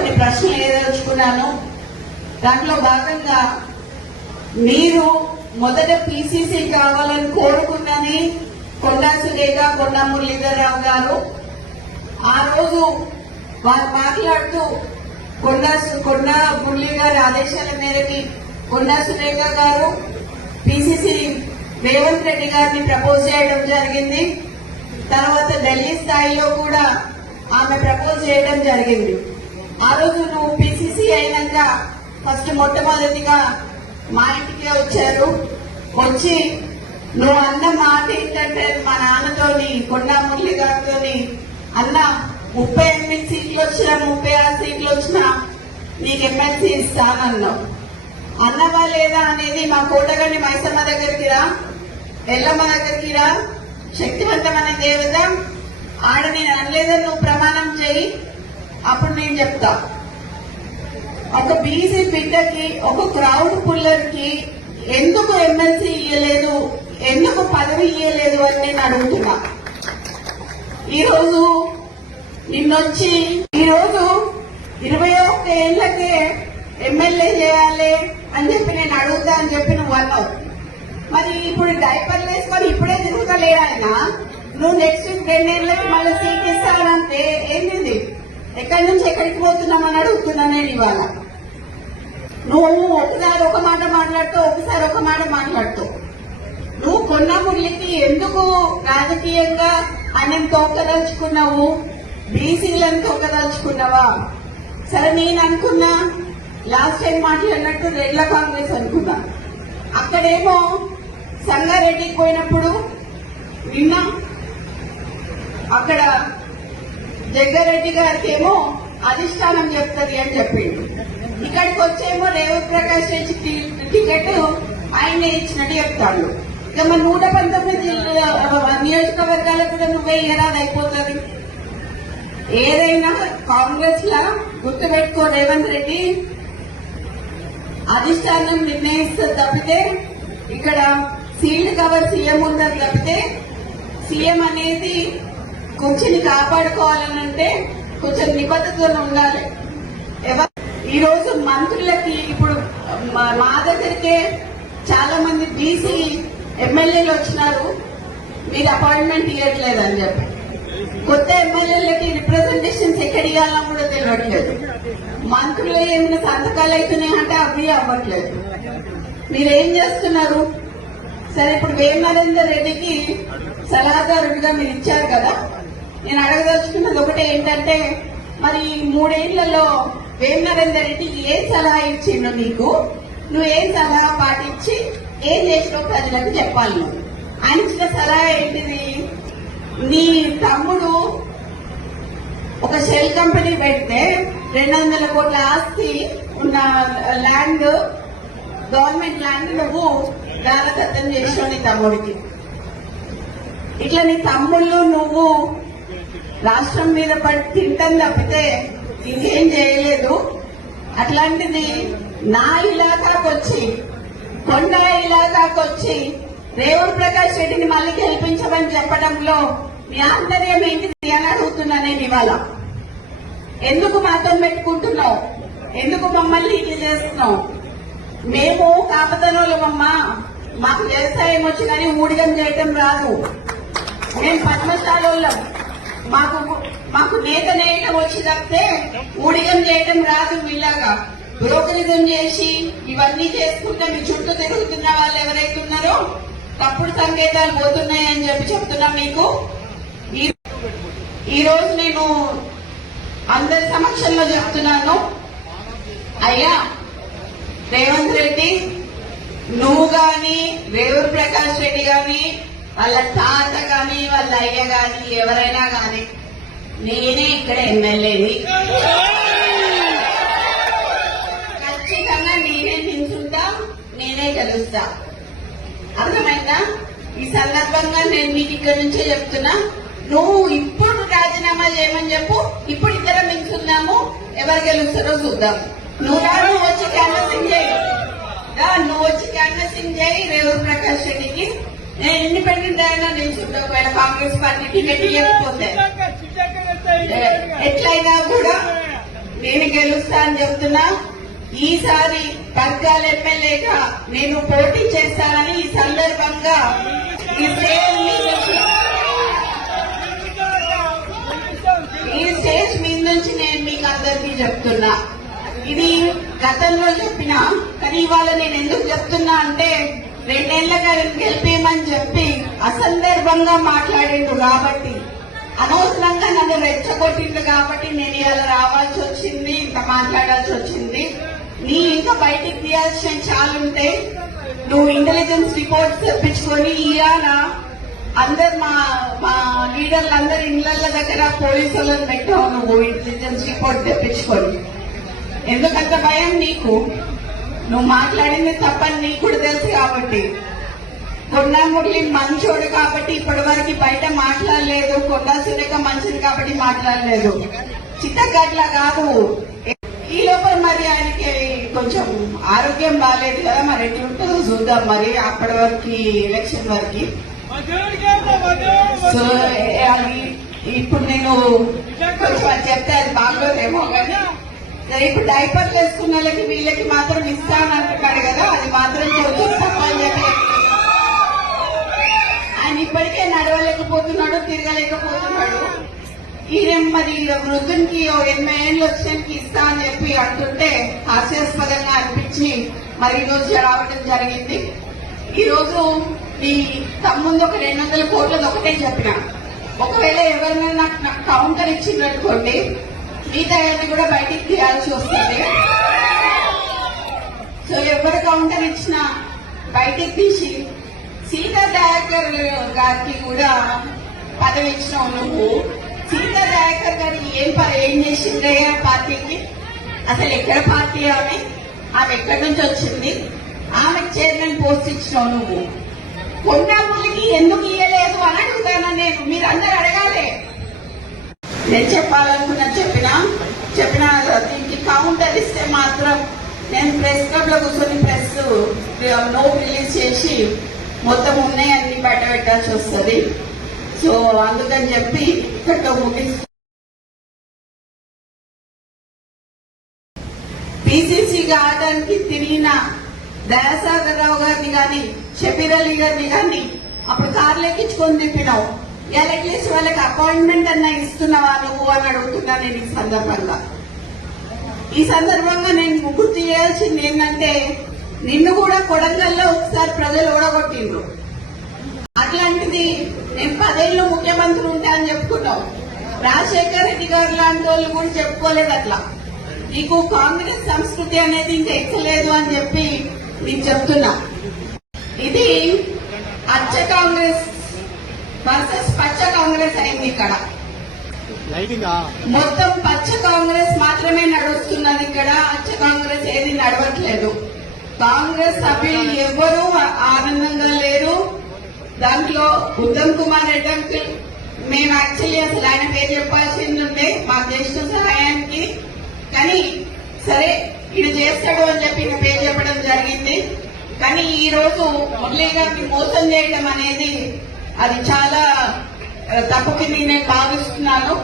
కొన్ని ప్రశ్నలు ఏదలుచుకున్నాను. దాంట్లో భాగంగా మీరు మొదట పిసిసి కావాలని కోరుకున్నది కొండా సురేఖ, కొండా మురళీధరరావు గారు. ఆ రోజు వారు మాట్లాడుతూ కొండా మురళీ గారి ఆదేశాల మేరకి కొండా సురేఖ గారు పిసిసి రేవంత్ రెడ్డి గారిని ప్రపోజ్ చేయడం జరిగింది. తర్వాత ఢిల్లీ స్థాయిలో కూడా ఆమె ప్రపోజ్ చేయడం జరిగింది. ఆ రోజు నువ్వు పిసిసి అయినాక ఫస్ట్ మొట్టమొదటిగా మా ఇంటికే వచ్చారు. వచ్చి నువ్వు అన్న మాట ఏంటంటే మా నాన్నతోని కొండా మురళి గారితోని అన్న 38 సీట్లు వచ్చినా 36 సీట్లు వచ్చినా నీకు ఎమ్మెల్సీ ఇస్తానన్నావు. అన్నవా లేదా అనేది మా కోటగండి మైసమ్మ దగ్గరికి రా, ఎల్లమ్మ దగ్గరికి రా, శక్తివంతమైన దేవత ఆడ నేను అనలేదని నువ్వు ప్రమాణం చేయి, అప్పుడు నేను చెప్తా. ఒక బీసీ బిడ్డకి, ఒక క్రౌడ్ పుల్లర్ కి ఎందుకు ఎమ్మెల్సీ ఇయ్యలేదు, ఎందుకు పదవి ఇయ్యలేదు అని నేను అడుగుతున్నా. ఈరోజు నిన్నొచ్చి ఈరోజు 21 ఏళ్లకే ఎమ్మెల్యే చేయాలి అని చెప్పి నేను అడుగుతా అని చెప్పి నువ్వు అన్నావు. మరి ఇప్పుడు డైపర్లు వేసుకొని ఇప్పుడే తిరుగుతలేడు ఆయన. నువ్వు నెక్స్ట్ 2 ఏళ్ళకి మళ్ళీ సీట్ ఇస్తానంటే ఏంటిది? ఎక్కడి నుంచి ఎక్కడికి పోతున్నామని అడుగుతున్నా నేను ఇవాళ. నువ్వు ఒకసారి ఒక మాట మాట్లాడుతావు, ఒకసారి ఒక మాట మాట్లాడుతావు. నువ్వు కొండా మురళికి ఎందుకు రాజకీయంగా ఆయన తోకదలుచుకున్నావు, బీసీలను తోకదలుచుకున్నావా? సరే, నేను అనుకున్నా లాస్ట్ టైం మాట్లాడినట్టు రెడ్ల కాంగ్రెస్ అనుకున్నా. అక్కడేమో సంగారెడ్డికి పోయినప్పుడు నిన్న అక్కడ జగ్గారెడ్డి గారికి ఏమో అధిష్టానం చెప్తుంది అని చెప్పిండు. ఇక్కడికి వచ్చేమో రేవంత్ ప్రకాష్ రెడ్డి టికెట్ ఆయనే ఇచ్చినట్టు చెప్తాడు. ఇక మన 119 నియోజకవర్గాలకు కూడా నువ్వే ఇయరాది అయిపోతుంది. ఏదైనా కాంగ్రెస్ లా గుర్తుపెట్టుకో, రేవంత్ రెడ్డి అధిష్టానం నిర్ణయిస్తుంది తప్పితే ఇక్కడ సీల్డ్ కవర్ సీఎం ఉందని తప్పితే సీఎం అనేది కొంచెం కాపాడుకోవాలనంటే కొంచెం నిబద్ధతతో ఉండాలి. ఈ రోజు మంత్రులకి ఇప్పుడు మా దగ్గరికే చాలా మంది బీసీ ఎమ్మెల్యేలు వచ్చినారు, మీరు అపాయింట్మెంట్ ఇవ్వట్లేదని చెప్పి. కొత్త ఎమ్మెల్యేలకి రిప్రజెంటేషన్స్ ఎక్కడ ఇవ్వాలన్నా కూడా తెలియట్లేదు. మంత్రులు ఏమైనా సంతకాలు అవుతున్నాయంటే అవి అవ్వట్లేదు. మీరేం చేస్తున్నారు? సరే, ఇప్పుడు వేమ నరేందర్ రెడ్డికి సలహాదారుడిగా మీరు ఇచ్చారు కదా. నేను అడగదలుచుకున్నది ఒకటే ఏంటంటే, మరి 3 ఏళ్లలో వేమ నరేందర్ రెడ్డికి ఏ సలహా ఇచ్చిండు నీకు? నువ్వు ఏం సలహా పాటించి ఏం చేసినావు ప్రజలకు చెప్పాలి. నువ్వు ఆయన ఇచ్చిన సలహా ఏంటిది? నీ తమ్ముడు ఒక షెల్ కంపెనీ పెడితే 200 కోట్ల ఆస్తి ఉన్న ల్యాండ్, గవర్నమెంట్ ల్యాండ్ నువ్వు దానదత్తం చేసావు నీ తమ్ముడికి. ఇట్లా నీ తమ్ముళ్ళు నువ్వు రాష్ట్రం మీద పడి తింటాం తప్పితే ఇంకేం చేయలేదు. అట్లాంటిది నా ఇలాకాకు వచ్చి, కొండా ఇలాకాకు వచ్చి రేవంత్ ప్రకాష్ రెడ్డిని మళ్ళీ గెలిపించమని చెప్పడంలో మీ ఆంతర్యం ఏంటిది అని అడుగుతున్నా నేను ఇవాళ. ఎందుకు మాతో పెట్టుకుంటున్నావు? ఎందుకు మమ్మల్ని ఇట్లా చేస్తున్నావు? మేము కాపతనోళ్ళమమ్మా, మాకు వ్యవసాయం వచ్చి కానీ ఊడిగం చేయటం రాదు. మేము పద్మశాలోళ్ళం, మాకు నేత నేయటం వచ్చి తప్పితే ఊడిగం చేయటం రాదు. మీలాగా బ్రోకరిజం చేసి ఇవన్నీ చేసుకుంటే మీ చుట్టూ తిరుగుతున్న వాళ్ళు ఎవరైతే ఉన్నారో తప్పుడు సంకేతాలు పోతున్నాయని చెప్పి చెప్తున్నా మీకు. ఈ రోజు నేను అందరి సమక్షంలో చెప్తున్నాను, అయ్యా రేవంత్ రెడ్డి, నువ్వు గాని రేవంత్ ప్రకాష్ రెడ్డి గాని వాళ్ళ తాత గాని వాళ్ళ అయ్య గాని ఎవరైనా గాని నేనే ఇక్కడ ఎమ్మెల్యేని, ఖచ్చితంగా నేనే నిల్చుంటా, నేనే గెలుస్తా. అర్థమైందా? ఈ సందర్భంగా నేను మీకు ఇక్కడ నుంచే చెప్తున్నా, నువ్వు ఇప్పుడు రాజీనామా చేయమని చెప్పు. ఇప్పుడు ఇద్దరం నిల్చున్నాము, ఎవరు గెలుస్తారో చూద్దాం. నువ్వు వచ్చి క్యాన్వసింగ్ చేయి, నువ్వు వచ్చి క్యాన్వసింగ్ చేయి రేవంత్ ప్రకాష్ రెడ్డికి. నేను ఇండిపెండెంట్ అయినా నిల్చుంటా. ఒకవేళ కాంగ్రెస్ పార్టీ టికెట్ ఇవ్వకపోతే ఎట్లయినా కూడా నేను గెలుస్తా అని చెప్తున్నా. ఈసారి పర్గాల్ ఎమ్మెల్యేగా నేను పోటీ చేస్తానని ఈ సందర్భంగా ఈ స్టేజ్ మీద నుంచి నేను మీకు అందరికీ చెప్తున్నా. ఇది గతంలో చెప్పినా, కానీ ఇవాళ నేను ఎందుకు చెప్తున్నా అంటే 2 ఏళ్లుగా గెలిపేయమని చెప్పి అసందర్భంగా మాట్లాడిండు కాబట్టి, అనవసరంగా నన్ను రెచ్చగొట్టిండు కాబట్టి నేను ఇలా రావాల్సి వచ్చింది, ఇంకా మాట్లాడాల్సి వచ్చింది. నీ ఇంకా బయటికి తీయాల్సిన చాలుంటే నువ్వు ఇంటెలిజెన్స్ రిపోర్ట్స్ తెప్పించుకొని ఇవాళ అందరు మా లీడర్లు అందరు ఇళ్ల దగ్గర పోలీసులను పెట్టావు. నువ్వు ఇంటెలిజెన్స్ రిపోర్ట్ తెప్పించుకొని ఎందుకంత భయం నీకు? నువ్వు మాట్లాడింది తప్పని నీకు కూడా తెలుసు కాబట్టి. కొండా మురళి మంచోడు కాబట్టి ఇప్పటి వరకు బయట మాట్లాడలేదు. కొండా సురేఖ మంచిది కాబట్టి మాట్లాడలేదు. చిత్తగట్ల కాదు. ఈ లోపల మరి ఆయనకి కొంచెం ఆరోగ్యం బాగాలేదు కదా, మరి ఎట్లుంటుందో చూద్దాం. మరి అప్పటి వరకు ఎలక్షన్ వరకు. సో ఇప్పుడు నేను కొంచెం చెప్తే అది బాగోదేమో కానీ, ఇప్పుడు డైపర్లు వేసుకున్న వాళ్ళకి వీళ్ళకి మాత్రం ఇస్తాను అంటున్నాడు కదా, అది మాత్రం కొంచెం తప్పని చెప్పి ఆయన ఇప్పటికే నడవలేకపోతున్నాడు, తిరగలేకపోతున్నాడు. ఈయన మరి వృద్ధునికి 80 ఏళ్ళు వచ్చేకి ఇస్తా అని చెప్పి అంటుంటే హాస్యాస్పదంగా అనిపించి మరి ఈ రోజు రావడం జరిగింది. ఈ రోజు ఈ తమ్ముందు ఒక 200 కోట్లది ఒకటే చెప్పిన, ఒకవేళ ఎవరైనా నాకు కౌంటర్ ఇచ్చిందనుకోండి మిగతా కూడా బయటికి తీయాల్సి వస్తుంది. సో ఎవరు కౌంటర్ ఇచ్చినా బయటికి తీసి సీతా దయాకర్ గారికి కూడా పదవి ఇచ్చినావు నువ్వు. సీతా దయాకర్ గారు ఏం చేసిందే పార్టీకి? అసలు ఎక్కడ పార్టీ ఆమె ఎక్కడి నుంచి వచ్చింది? ఆమెకు చైర్మన్ పోస్ట్ ఇచ్చినావు నువ్వు. కొండాములకి ఎందుకు ఇయ్యలేదు అని అడుగుతాను నేను. మీరందరూ అడగాలి. నేను చెప్పాలనుకున్నా చెప్పిన దీనికి కౌంటర్ ఇస్తే మాత్రం నేను ప్రెస్ క్లబ్ లో కూర్చొని ప్రెస్ నోట్ రిలీజ్ చేసి మొత్తం ఉన్నాయన్ని బయట పెట్టాల్సి వస్తుంది. సో అందుకని చెప్పి ఇక్కడతో ముగిస్తూ పిసిసి ఆడడానికి తిరిగిన దయాసాగర్ రావు గారిని గాని షబీర్ అలీ గారిని గాని అప్పుడు కార్లు ఎక్కించుకొని తిప్పినావు. ఇలా అట్లీస్ట్ వాళ్ళకి అపాయింట్మెంట్ అన్నా ఇస్తున్నావా నువ్వు అని అడుగుతున్నా నేను ఈ సందర్భంగా నేను గుర్తు చేయాల్సింది ఏంటంటే, నిన్ను కూడా కొడంగల్లో ఒకసారి ప్రజలు ఓడగొట్టిండ్రు. అట్లాంటిది నేను 10 ఏళ్ళు ముఖ్యమంత్రి ఉంటా అని చెప్పుకున్నావు. రాజశేఖర్ రెడ్డి గారు లాంటి వాళ్ళు కూడా చెప్పుకోలేదు అట్లా. నీకు కాంగ్రెస్ సంస్కృతి అనేది ఇంకా ఎక్కలేదు అని చెప్పి నీకు చెప్తున్నా. ఇది అచ్చ కాంగ్రెస్ వర్సెస్ పచ్చ కాంగ్రెస్ అయింది. ఇక్కడ మొత్తం పచ్చ కాంగ్రెస్ మాత్రమే నడుస్తున్నది. ఇక్కడ అచ్చ కాంగ్రెస్ ఏది నడవట్లేదు. కాంగ్రెస్ సభ్యులు ఎవరూ ఆనందంగా లేరు. దాంట్లో ఉత్తమ్ కుమార్ రెడ్డి అంకుల్, మేము యాక్చువల్లీ అసలు ఆయన పేరు చెప్పాల్సింది ఉంటే మాకు చేసిన సహాయానికి, కానీ సరే ఇది చేస్తాడు అని చెప్పి నా పేరు చెప్పడం జరిగింది. కానీ ఈ రోజు మురళీ గారిని మోసం చేయడం అనేది అది చాలా తప్పు కింద నేను భావిస్తున్నాను.